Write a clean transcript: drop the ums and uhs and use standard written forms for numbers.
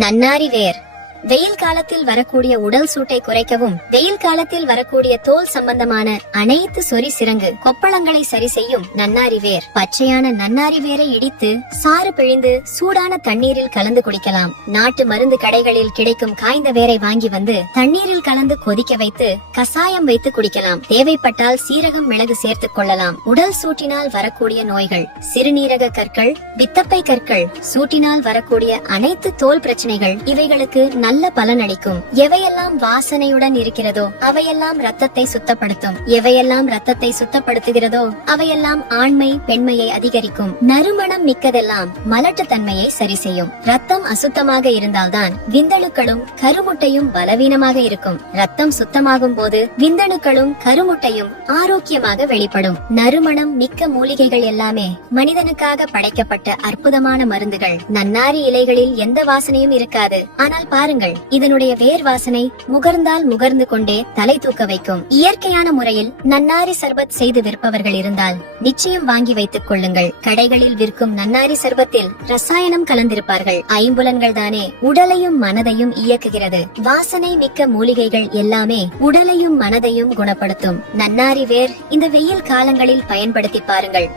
நன்னாரி வேர் வெயில் காலத்தில் வரக்கூடிய உடல் சூட்டை குறைக்கவும், வெயில் காலத்தில் வரக்கூடிய தோல் சம்பந்தமான அனைத்து சொறி சிரங்கு கொப்பளங்களை சரி செய்யும் நன்னாரி வேர். பச்சையான நன்னாரி வேரை இடித்து சாறு பிழிந்து சூடான தண்ணீரில் கலந்து குடிக்கலாம். நாட்டு மருந்து கடைகளில் கிடைக்கும் காய்ந்த வேரை வாங்கி வந்து தண்ணீரில் கலந்து கொதிக்க வைத்து கசாயம் வைத்து குடிக்கலாம். தேவைப்பட்டால் சீரகம், மிளகு சேர்த்துக் கொள்ளலாம். உடல் சூட்டினால் வரக்கூடிய நோய்கள், சிறுநீரக கற்கள், பித்தப்பை கற்கள், சூட்டினால் வரக்கூடிய அனைத்து தோல் பிரச்சனைகள், இவைகளுக்கு நல்ல பலனளிக்கும். எவையெல்லாம் வாசனையுடன் இருக்கிறதோ அவையெல்லாம் ரத்தத்தை சுத்தப்படுத்தும். எவையெல்லாம் ரத்தத்தை சுத்தப்படுத்துகிறதோ அவையெல்லாம் ஆண்மை, பெண்மையை அதிகரிக்கும். நறுமணம் மிக்கதெல்லாம் மலட்டு தன்மையை சரி செய்யும். ரத்தம் அசுத்தமாக இருந்தால்தான் விந்தணுக்களும் கருமுட்டையும் பலவீனமாக இருக்கும். ரத்தம் சுத்தமாகும் போது விந்தணுக்களும் கருமுட்டையும் ஆரோக்கியமாக வெளிப்படும். நறுமணம் மிக்க மூலிகைகள் எல்லாமே மனிதனுக்காக படைக்கப்பட்ட அற்புதமான மருந்துகள். நன்னாரி இலைகளில் எந்த வாசனையும் இருக்காது. ஆனால் பாருங்கள், இதனுடைய வேர் வாசனை முகர்ந்தால் முகர்ந்து கொண்டே தலை தூக்க வைக்கும். இயற்கையான முறையில் நன்னாரி சர்பத் செய்து விற்பவர்கள் இருந்தால் நிச்சயம் வாங்கி வைத்துக் கொள்ளுங்கள். கடைகளில் விற்கும் நன்னாரி சர்பத்தில் ரசாயனம் கலந்திருப்பார்கள். ஐம்புலன்கள் தானே உடலையும் மனதையும் இயக்குகிறது. வாசனை மிக்க மூலிகைகள் எல்லாமே உடலையும் மனதையும் குணப்படுத்தும். நன்னாரி வேர் இந்த வெயில் காலங்களில் பயன்படுத்தி பாருங்கள்.